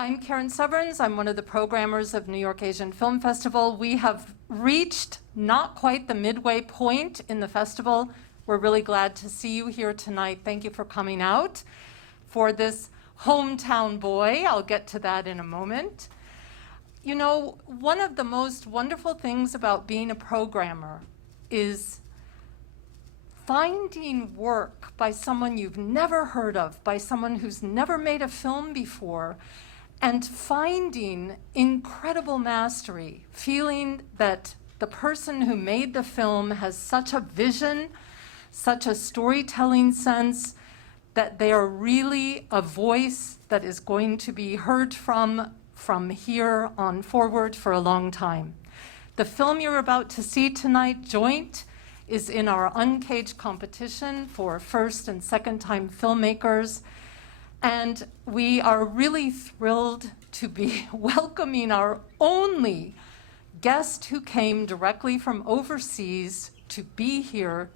I'm Karen Severns. I'm one of the programmers of New York Asian Film Festival. We have reached not quite the midway point in the festival. We're really glad to see you here tonight. Thank you for coming out for this hometown boy. I'll get to that in a moment. You know, one of the most wonderful things about being a programmer is finding work by someone you've never heard of, by someone who's never made a film before, and finding incredible mastery, feeling that the person who made the film has such a vision, such a storytelling sense, that they are really a voice that is going to be heard from here on forward for a long time. The film you're about to see tonight, Joint, is in our Uncaged competition for first and second time filmmakers. And we are really thrilled to be welcoming our only guest who came directly from overseas to be here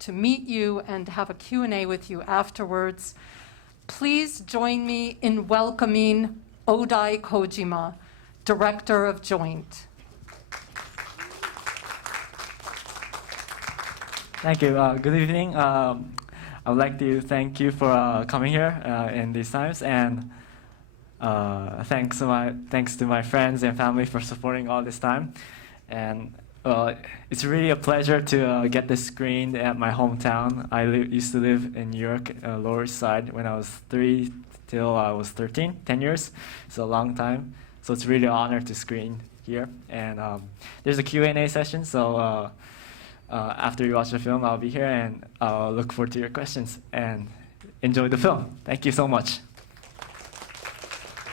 to meet you and have a Q&A with you afterwards. Please join me in welcoming Oudai Kojima, director of Joint. Thank you. Good evening. I would like to thank you for coming here in these times, and thanks to my friends and family for supporting all this time. And it's really a pleasure to get this screened at my hometown. I used to live in New York, Lower East Side, when I was 3 till I was 13, 10 years. It's a long time. So it's really an honor to screen here. And there's a Q&A session, so after you watch the film, I'll be here, and I'll look forward to your questions and enjoy the film. Thank you so much.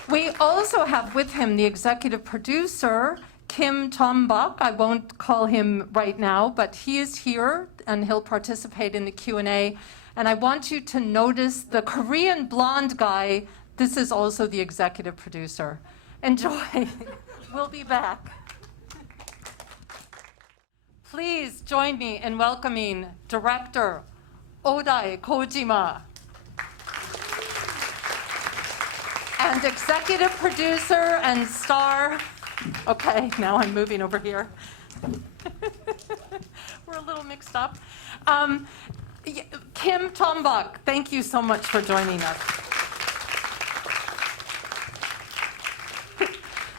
We also have with him the executive producer, Kim Chang-bak. I won't call him right now, but he is here, and he'll participate in the Q&A. And I want you to notice the Korean blonde guy. This is also the executive producer. Enjoy. We'll be back. Please join me in welcoming director Oudai Kojima and executive producer and star. Okay, now I'm moving over here. We're a little mixed up. Kim Chang-bak, thank you so much for joining us.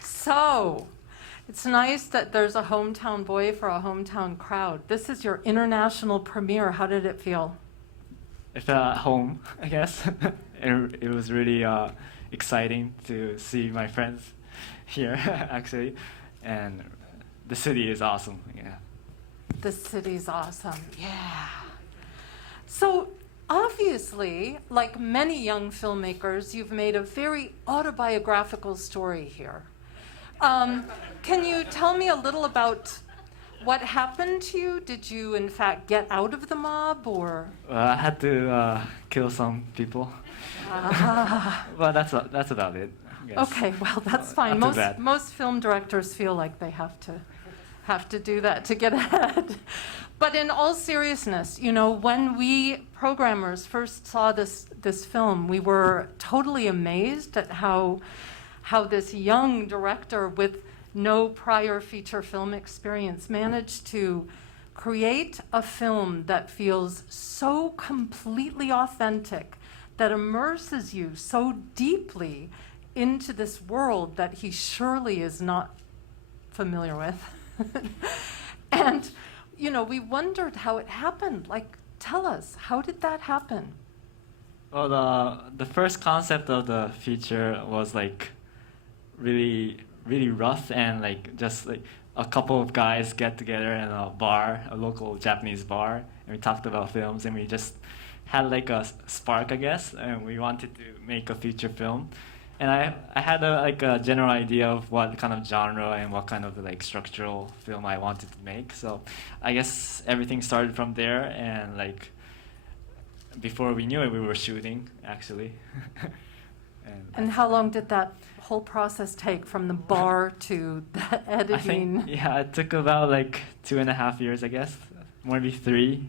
So, it's nice that there's a hometown boy for a hometown crowd. This is your international premiere. How did it feel? It felt at home, I guess. It was really exciting to see my friends here, actually. And the city is awesome, yeah. The city's awesome, yeah. So, obviously, like many young filmmakers, you've made a very autobiographical story here. Can you tell me a little about what happened to you? Did you, in fact, get out of the mob, or? I had to kill some people. Well, that's about it, I guess. Okay, well, that's fine. Most film directors feel like they have to do that to get ahead. But in all seriousness, you know, when we programmers first saw this film, we were totally amazed at how this young director with no prior feature film experience managed to create a film that feels so completely authentic, that immerses you so deeply into this world that he surely is not familiar with. And, you know, we wondered how it happened. Like, tell us, how did that happen? Well, the first concept of the feature was like really rough, and like just like a couple of guys get together in a bar, a local Japanese bar, and we talked about films, and we just had like a spark, I guess, and we wanted to make a feature film. And I had a general idea of what kind of genre and what kind of like structural film I wanted to make. So I guess everything started from there, and like before we knew it, we were shooting actually. And how long did that whole process take, from the bar to the editing? I think, yeah, it took about like 2.5 years, I guess, maybe 3.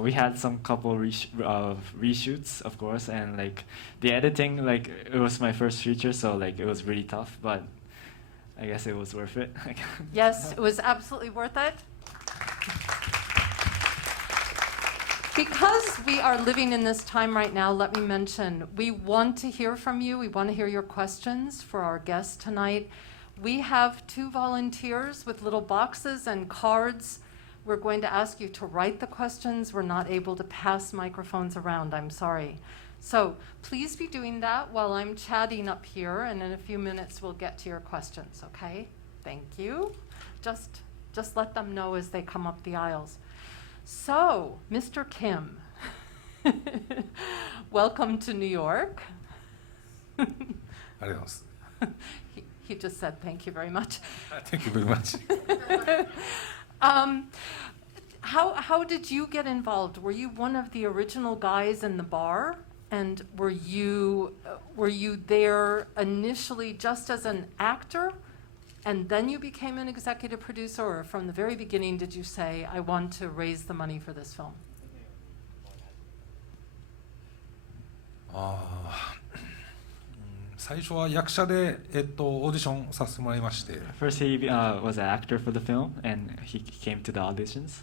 we had some couple reshoots, of course, and like the editing, like it was my first feature, so like it was really tough, but I guess it was worth it. Yes, it was absolutely worth it. Because we are living in this time right now, let me mention, we want to hear from you. We want to hear your questions for our guest tonight. We have 2 volunteers with little boxes and cards. We're going to ask you to write the questions. We're not able to pass microphones around, I'm sorry. So please be doing that while I'm chatting up here, and in a few minutes we'll get to your questions, okay? Thank you. Just let them know as they come up the aisles. So, Mr. Kim, welcome to New York. He just said thank you very much. Thank you very much. How did you get involved? Were you one of the original guys in the bar? And were you there initially just as an actor, and then you became an executive producer, or from the very beginning did you say, I want to raise the money for this film? 最初は役者で、オーディションさせてもらいまして、 First, he was an actor for the film, and he came to the auditions.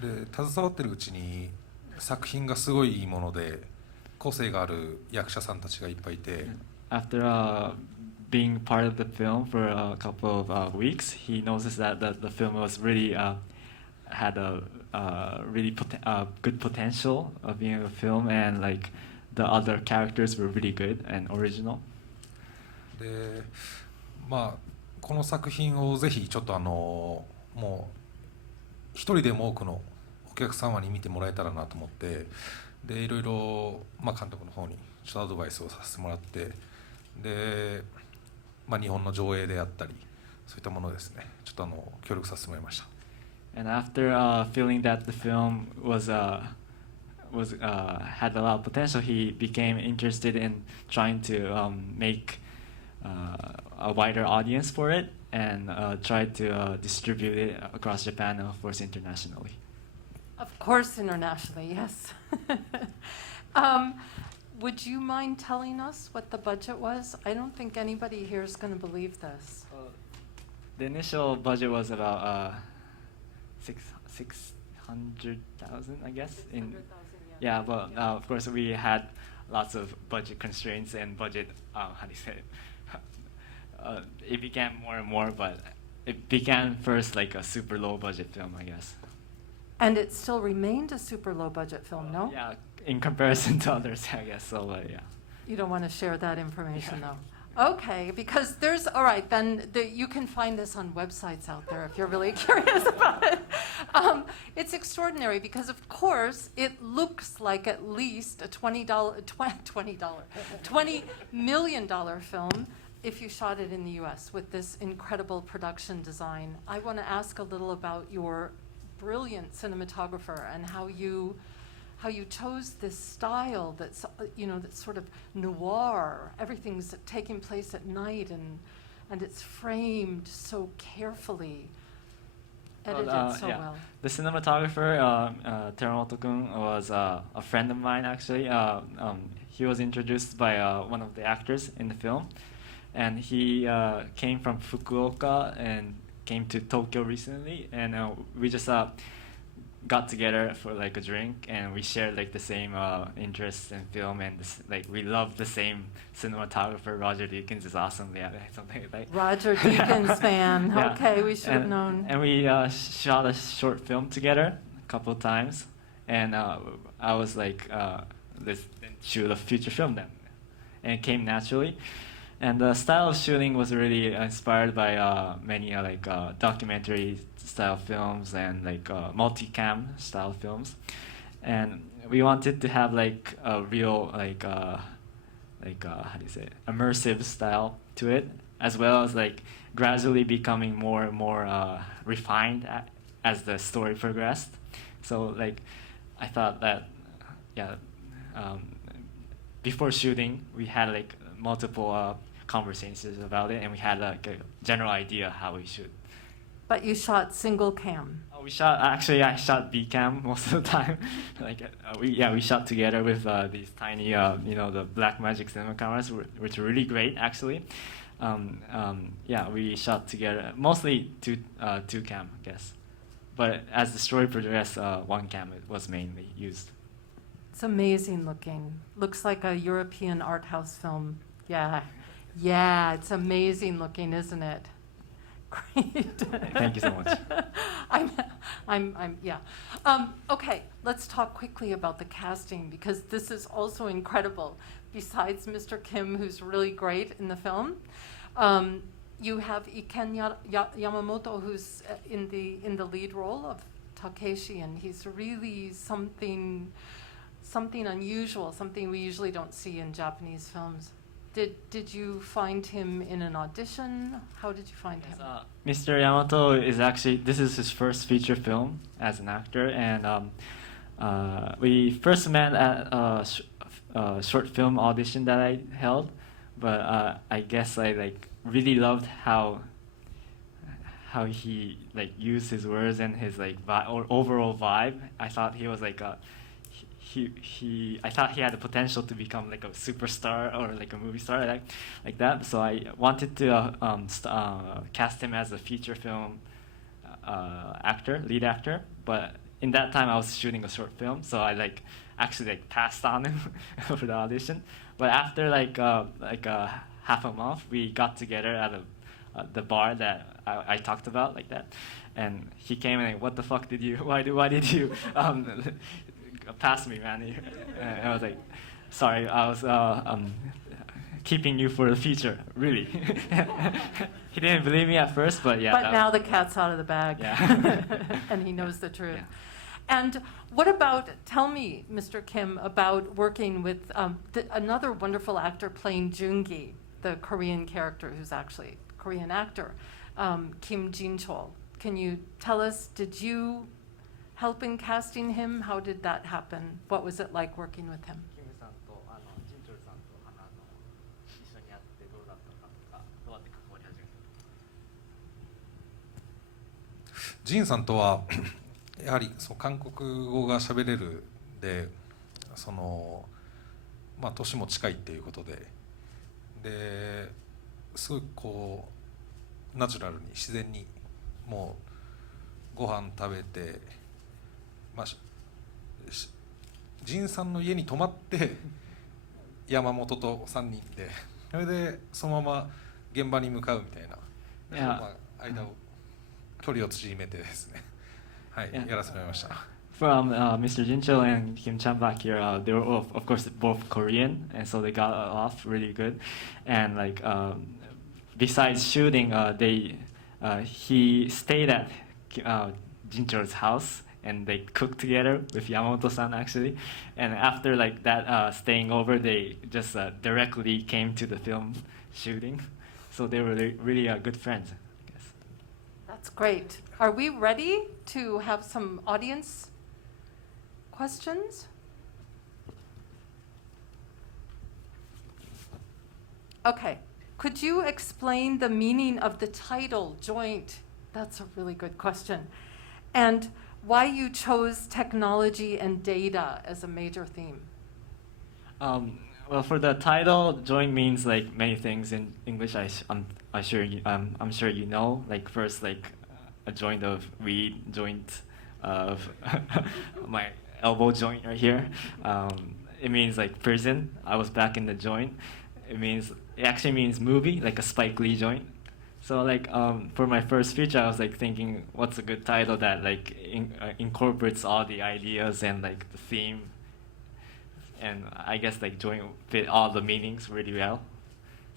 で携わってるうちに作品がすごいいいもので、個性がある役者さんたちがいっぱいいて、 After being part of the film for a couple of weeks, he noticed that the film was really had a really good potential of being a film, and like the other characters were really good and original. で、まあこの作品をぜひちょっともう一人でも多くのお客様に見てもらえたらなと思って、でいろいろ監督の方にちょっとアドバイスをさせてもらって、で。日本の上映であったりそういったものですねちょっと協力させてもらいました。 And after feeling that the film had a lot of potential, he became interested in trying to make a wider audience for it and try to distribute it across Japan and of course internationally. Of course internationally, yes. Would you mind telling us what the budget was? I don't think anybody here is going to believe this. The initial budget was about 600,000, I guess. 600,000, Yeah, but of course we had lots of budget constraints and budget. How do you say it? It began more and more, but it began first like a super low budget film, I guess. And it still remained a super low budget film, no? Yeah, in comparison to others, I guess. So yeah. You don't want to share that information, Yeah. though. Okay, because there's, all right, then you can find this on websites out there if you're really curious about it. It's extraordinary because, of course, it looks like at least a $20 million film if you shot it in the US with this incredible production design. I want to ask a little about your brilliant cinematographer and how you chose this style that's that's sort of noir. Everything's taking place at night and it's framed so carefully, edited so yeah. well. The cinematographer, Teramoto-kun, was a friend of mine actually. He was introduced by one of the actors in the film, and he came from Fukuoka and came to Tokyo recently, and we just got together for like a drink, and we shared like the same interests in film, and like we love the same cinematographer. Roger Deakins is awesome. Yeah, something like that. Roger Deakins fan. Yeah. Okay, we should have known. And we shot a short film together a couple of times, and I was like, let's shoot a feature film then, and it came naturally. And the style of shooting was really inspired by many documentary style films and like multicam style films, and we wanted to have like a real how do you say it? Immersive style to it, as well as like gradually becoming more and more refined as the story progressed. So like I thought that before shooting we had like multiple conversations about it, and we had like a general idea how we should But you shot single cam. We shot, actually I shot B cam most of the time. We shot together with these tiny, the Blackmagic cinema cameras, which were really great actually. We shot together, mostly two cam, I guess. But as the story progressed, one cam was mainly used. It's amazing looking. Looks like a European art house film. Yeah, it's amazing looking, isn't it? Great. Thank you so much. Yeah. Okay, let's talk quickly about the casting because this is also incredible. Besides Mr. Kim, who's really great in the film, you have Yamamoto, who's in the lead role of Takeshi, and he's really something unusual, something we usually don't see in Japanese films. Did you find him in an audition? How did you find him? Mr. Yamamoto is actually, this is his first feature film as an actor, and we first met at a short film audition that I held, but I guess I really loved how he used his words and his overall vibe. I thought he was I thought he had the potential to become a superstar or a movie star like that. So I wanted to cast him as a feature film lead actor. But in that time I was shooting a short film, so I actually passed on him for the audition. But after half a month, we got together at the bar that I talked about like that, and he came and what the fuck did you? Why did you? Pass me, man. And I was like, sorry, I was keeping you for the future, really. He didn't believe me at first, but yeah. But now the cat's out of the bag, yeah. and he knows the truth. Yeah. And what about, tell me, Mr. Kim, about working with another wonderful actor playing Jungi, the Korean character who's actually a Korean actor, Kim Jin-chol. Can you tell us, did you help in casting him? How did that happen? What was it like working with him?ジンさんとはやはり韓国語が喋れるで、年も近いっていうことですごいナチュラルに自然にもうご飯食べて、ジンさんの家に泊まって山本と3人でそれでそのまま現場に向かうみたいな、距離を縮めてですね、やらせてもらいました。From Mr. Jinchul and Kim Chang-bak here, they were of course both Korean, and so they got off really good. And besides shooting, he stayed at Jinchul's house, and they cooked together with Yamamoto-san actually. And after that staying over, they just directly came to the film shooting. So they were really good friends, I guess. That's great. Are we ready to have some audience questions? Okay. Could you explain the meaning of the title, Joint? That's a really good question. And why you chose technology and data as a major theme? Well, for the title, joint means many things in English. I'm sure you know. First, a joint of weed, joint of my elbow joint right here. It means prison. I was back in the joint. It actually means movie, like a Spike Lee joint. So for my first feature, I was thinking, what's a good title that incorporates all the ideas and the theme, and I guess joint fit all the meanings really well.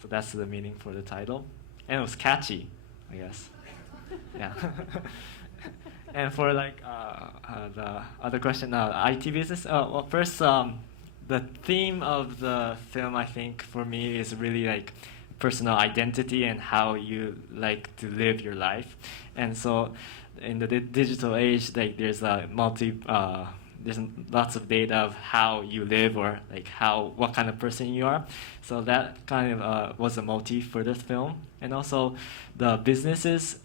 So that's the meaning for the title, and it was catchy, I guess. Yeah. And for the other question, IT business. Well, first, the theme of the film, I think, for me is really personal identity and how you like to live your life. And so in the digital age, there's there's lots of data of how you live or what kind of person you are. So that kind of was a motif for this film. And also the businesses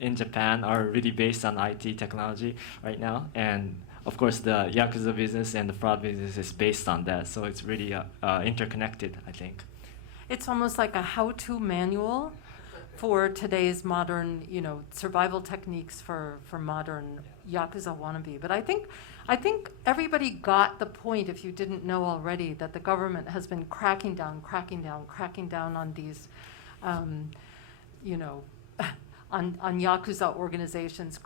in Japan are really based on IT technology right now, and of course the Yakuza business and the fraud business is based on that. So it's really interconnected, I think. It's almost like a how-to manual for today's modern, survival techniques for modern Yakuza wannabe. But I think everybody got the point, if you didn't know already, that the government has been cracking down on these, on Yakuza organizations,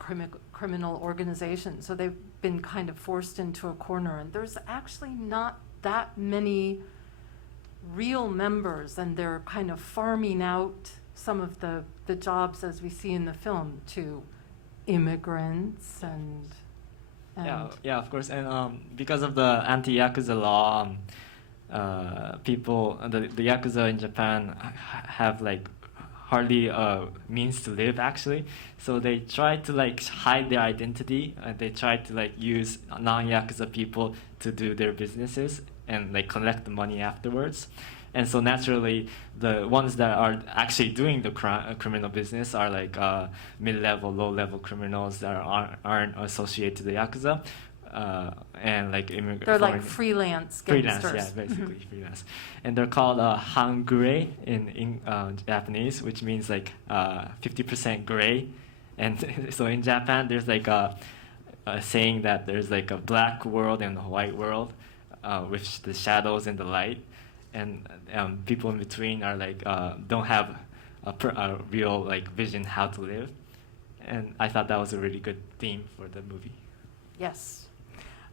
criminal organizations. So they've been kind of forced into a corner. And there's actually not that many real members, and they're kind of farming out some of the jobs, as we see in the film, to immigrants and yeah, of course. And because of the anti-Yakuza law, people, the Yakuza in Japan have like hardly means to live, actually. So they try to like hide their identity. They try to like use non-Yakuza people to do their businesses and like collect the money afterwards. And so naturally, the ones that are actually doing the criminal business are like mid-level, low-level criminals that aren't associated to the Yakuza, and like they're like freelance gangsters. Freelance, yeah, basically freelance. And they're called hangure in Japanese, which means like 50% gray. And so in Japan, there's like a saying that there's like a black world and a white world, with the shadows and the light. And people in between are like don't have a real like vision how to live, and I thought that was a really good theme for the movie. Yes.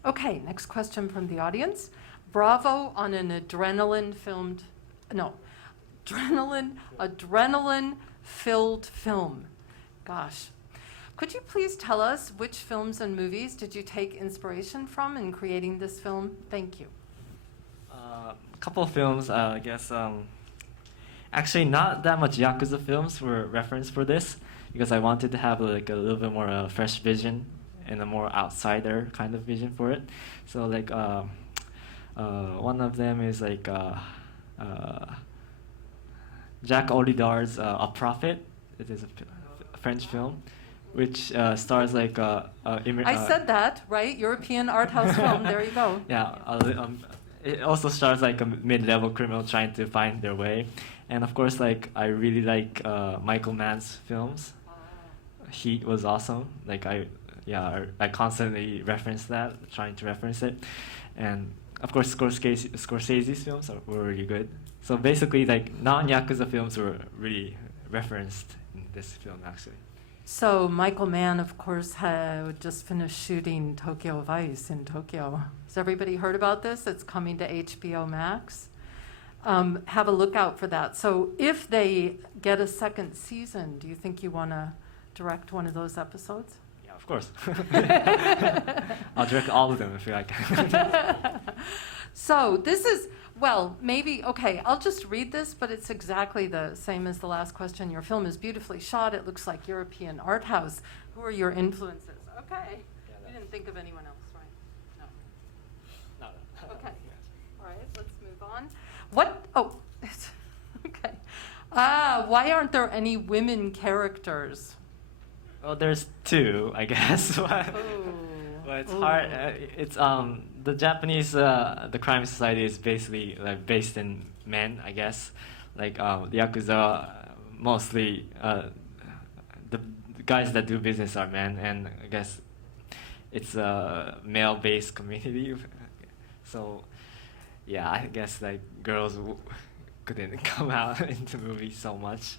Okay. Next question from the audience. Bravo on an adrenaline filled film. Gosh. Could you please tell us which films and movies did you take inspiration from in creating this film? Thank you. A couple of films, I guess. Actually, not that much Yakuza films were referenced for this, because I wanted to have like a little bit more fresh vision and a more outsider kind of vision for it. So like one of them is like Jacques Audiard's A Prophet. It is a French film, which stars like I said that, right? European art house film. There you go. Yeah. It also stars like a mid-level criminal trying to find their way, and of course, like I really like Michael Mann's films. Heat was awesome. Like I constantly reference that, trying to reference it, and of course Scorsese's films were really good. So basically, like non-Yakuza films were really referenced in this film, actually. So Michael Mann, of course, had just finished shooting Tokyo Vice in Tokyo. Has everybody heard about this? It's coming to HBO Max. Have a look out for that. So if they get a second season, do you think you want to direct one of those episodes? Yeah, of course. I'll direct all of them if you like. So this is, well, maybe, okay, I'll just read this, but it's exactly the same as the last question. Your film is beautifully shot. It looks like European art house. Who are your influences? Okay. You didn't think of anyone else, right? No. Okay. All right, let's move on. What? Oh, okay. Why aren't there any women characters? Well, there's two, I guess. But it's hard. It's the Japanese the crime society is basically like based in men, I guess. Like the Yakuza, mostly the guys that do business are men, and I guess it's a male-based community. So yeah, I guess like girls couldn't come out into movies so much.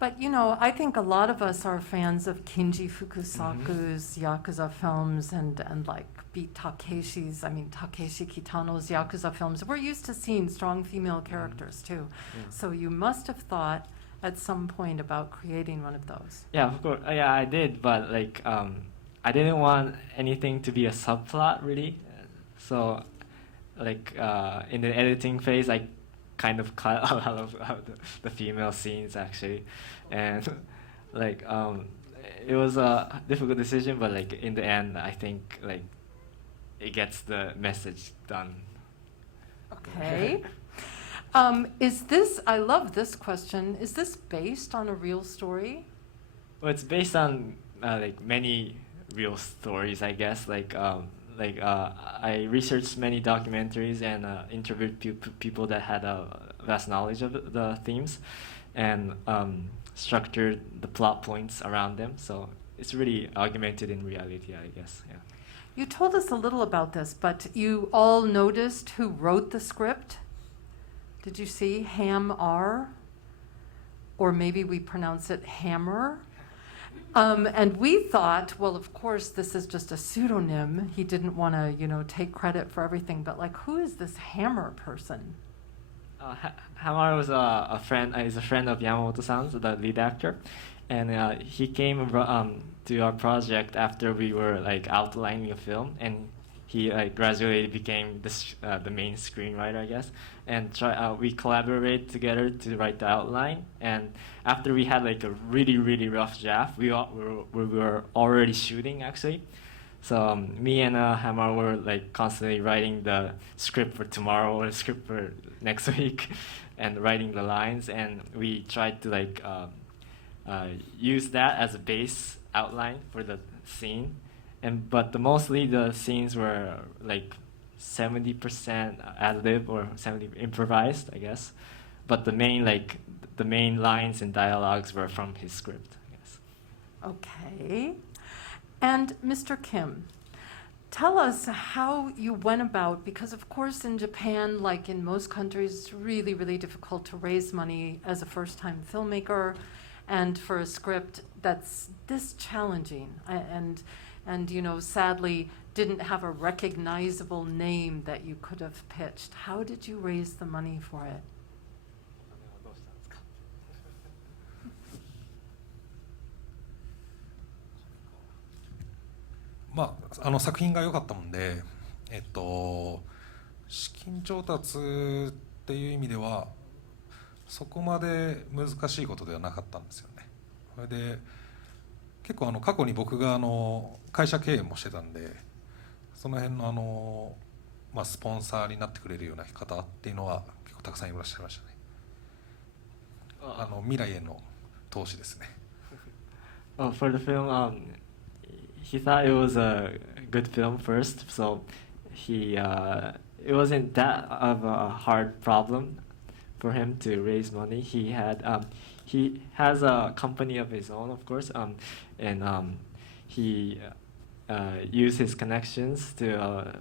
But I think a lot of us are fans of Kinji Fukusaku's Yakuza films and like Beat Takeshi Kitano's Yakuza films. We're used to seeing strong female characters too. Yeah. So you must have thought at some point about creating one of those. Yeah, of course. Yeah, I did, but like I didn't want anything to be a subplot really. So like in the editing phase, I kind of cut a lot of the female scenes actually, and like it was a difficult decision, but like in the end I think like it gets the message done. Okay. Is this, I love this question, is this based on a real story? Well, it's based on like many real stories, I guess. I researched many documentaries and interviewed people that had a vast knowledge of the themes, and structured the plot points around them. So it's really augmented in reality, I guess. Yeah. You told us a little about this, but you all noticed who wrote the script? Did you see Ham R? Or maybe we pronounce it Hammer? And we thought, well, of course, this is just a pseudonym. He didn't want to, take credit for everything. But who is this Hammer person? Hamar was a friend. He's a friend of Yamamoto-san, the lead actor, and he came to our project after we were outlining a film, and he gradually became the main screenwriter, I guess. And we collaborated together to write the outline. And after we had a really rough draft, we were already shooting actually. So me and Hamar were constantly writing the script for tomorrow or the script for next week, and writing the lines. And we tried to use that as a base outline for the scene. But mostly the scenes were 70% ad lib or 70 improvised, I guess. But the main lines and dialogues were from his script, I guess. Okay. And Mr. Kim, tell us how you went about, because of course in Japan, like in most countries, it's really, really difficult to raise money as a first-time filmmaker, and for a script that's this challenging, and sadly didn't have a recognizable name that you could have pitched. How did you raise the money for it?作品が良かったもんで、資金調達っていう意味ではそこまで難しいことではなかったんですよね。それで結構過去に僕が会社経営もしてたんで、その辺のスポンサーになってくれるような方っていうのは結構たくさんいらっしゃいましたね。未来への投資ですね。For the film, he thought it was a good film first, so it wasn't that of a hard problem for him to raise money. He has a company of his own, of course, and he used his connections to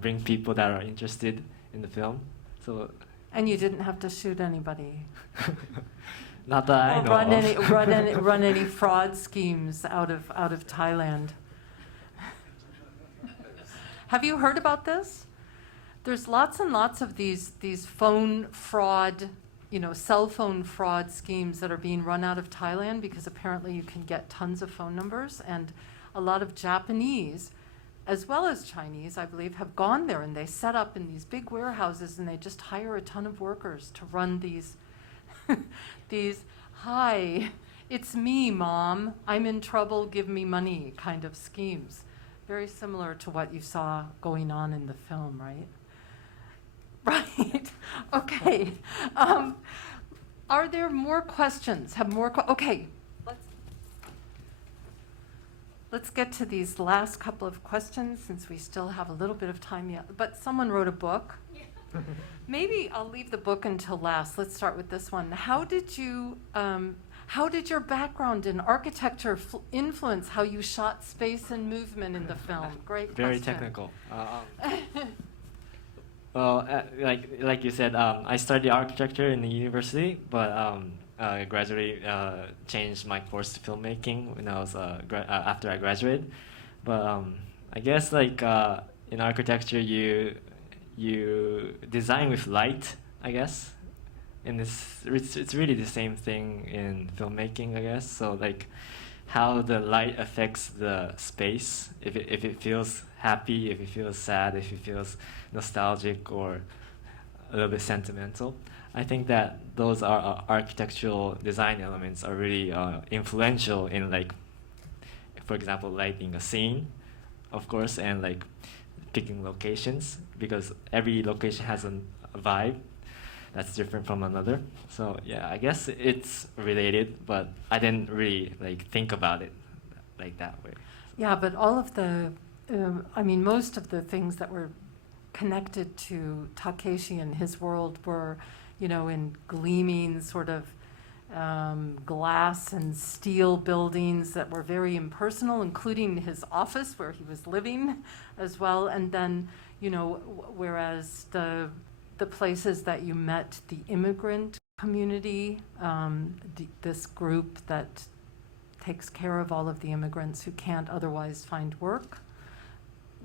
bring people that are interested in the film. So. And you didn't have to shoot anybody. Not that I know of. Run any fraud schemes out of Thailand. Have you heard about this? There's lots and lots of these phone fraud, cell phone fraud schemes that are being run out of Thailand, because apparently you can get tons of phone numbers, and a lot of Japanese, as well as Chinese, I believe, have gone there, and they set up in these big warehouses, and they just hire a ton of workers to run these "Hi, it's me, Mom. I'm in trouble. Give me money" kind of schemes. Very similar to what you saw going on in the film, right? Right. Okay. Are there more questions? Okay. Let's get to these last couple of questions, since we still have a little bit of time yet. But someone wrote a book. Maybe I'll leave the book until last. Let's start with this one. How did your background in architecture influence how you shot space and movement in the film? Great question. Very technical. Well, like you said, I studied architecture in the university, but I gradually changed my course to filmmaking when I was after I graduated. But I guess in architecture, you design with light, I guess. And it's really the same thing in filmmaking, I guess. So how the light affects the space, if it feels happy, if it feels sad, if it feels nostalgic or a little bit sentimental. I think that those are architectural design elements are really influential in for example, lighting a scene, of course, and picking locations, because every location has a vibe. that's different from another. So yeah, I guess it's related, but I didn't really like think about it like that way. Yeah, but all of the, I mean, most of the things that were connected to Takeshi and his world were, you know, in gleaming sort of glass and steel buildings that were very impersonal, including his office where he was living as well. And then, you know, whereas the places that you met the immigrant community, this group that takes care of all of the immigrants who can't otherwise find work,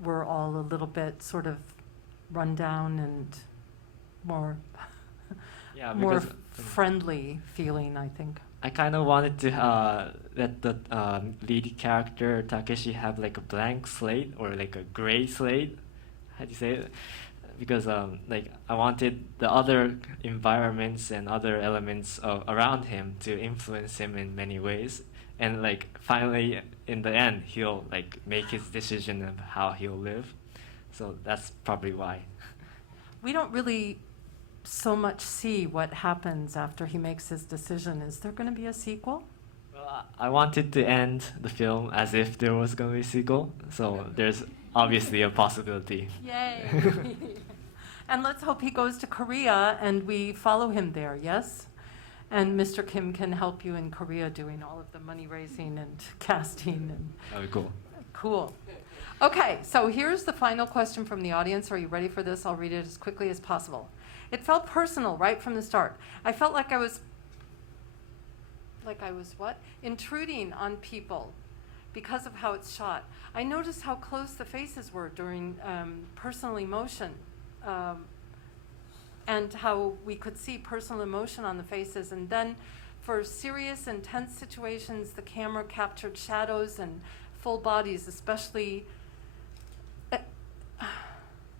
were all a little bit sort of run down and more Yeah, more because friendly feeling, I think. I kind of wanted to let the lead character Takeshi have like a blank slate or like a gray slate. How do you say it? Because like I wanted the other environments and other elements around him to influence him in many ways, and like finally in the end he'll like make his decision of how he'll live. So that's probably why. We don't really so much see what happens after he makes his decision. Is there going to be a sequel? Well, I wanted to end the film as if there was going to be a sequel, so there's obviously a possibility. Yay! And let's hope he goes to Korea and we follow him there, yes? And Mr. Kim can help you in Korea doing all of the money raising and casting. And That'd be cool. cool. Okay, so here's the final question from the audience. Are you ready for this? I'll read it as quickly as possible. It felt personal right from the start. I felt like I was what? Intruding on people because of how it's shot. I noticed how close the faces were during personal emotion, and how we could see personal emotion on the faces. And then for serious, intense situations, the camera captured shadows and full bodies, especially,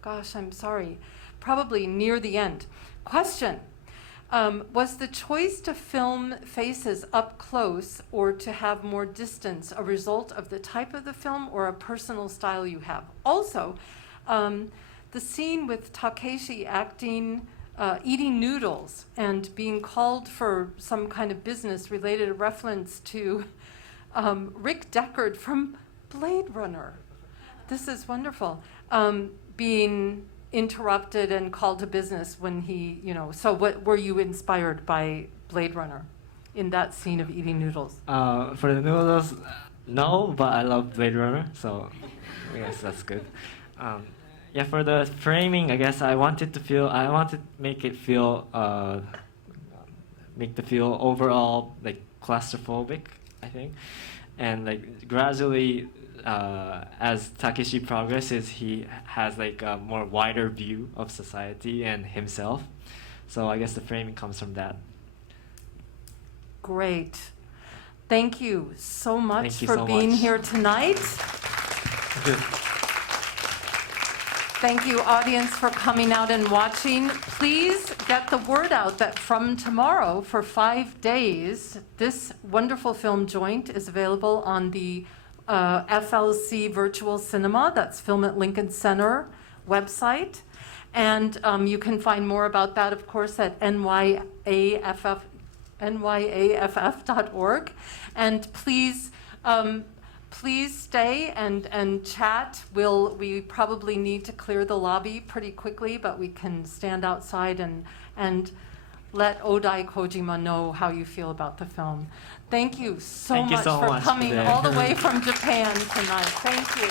gosh, I'm sorry, probably near the end. Question. Was the choice to film faces up close or to have more distance a result of the type of the film or a personal style you have? Also, the scene with Takeshi acting, eating noodles and being called for some kind of business related a reference to Rick Deckard from Blade Runner. This is wonderful. Being interrupted and called to business when he, you know, so what were you inspired by Blade Runner in that scene of eating noodles? For the noodles, no, but I love Blade Runner, so yes, that's good. Yeah, for the framing, I guess I wanted to make it feel, make the feel overall like claustrophobic, I think, and like gradually, as Takeshi progresses, he has like a more wider view of society and himself. So I guess the framing comes from that. Great. Thank you so much Thank you for so being much. here tonight. Thank you, audience, for coming out and watching. Please get the word out that from tomorrow, for 5 days, this wonderful film joint is available on the FLC Virtual Cinema, that's Film at Lincoln Center website. And you can find more about that, of course, at NYAFF.org. And please, please stay and chat. We probably need to clear the lobby pretty quickly, but we can stand outside and let Oudai Kojima know how you feel about the film. Thank you so Thank you much so for much coming today. all the way from Japan tonight. Thank you.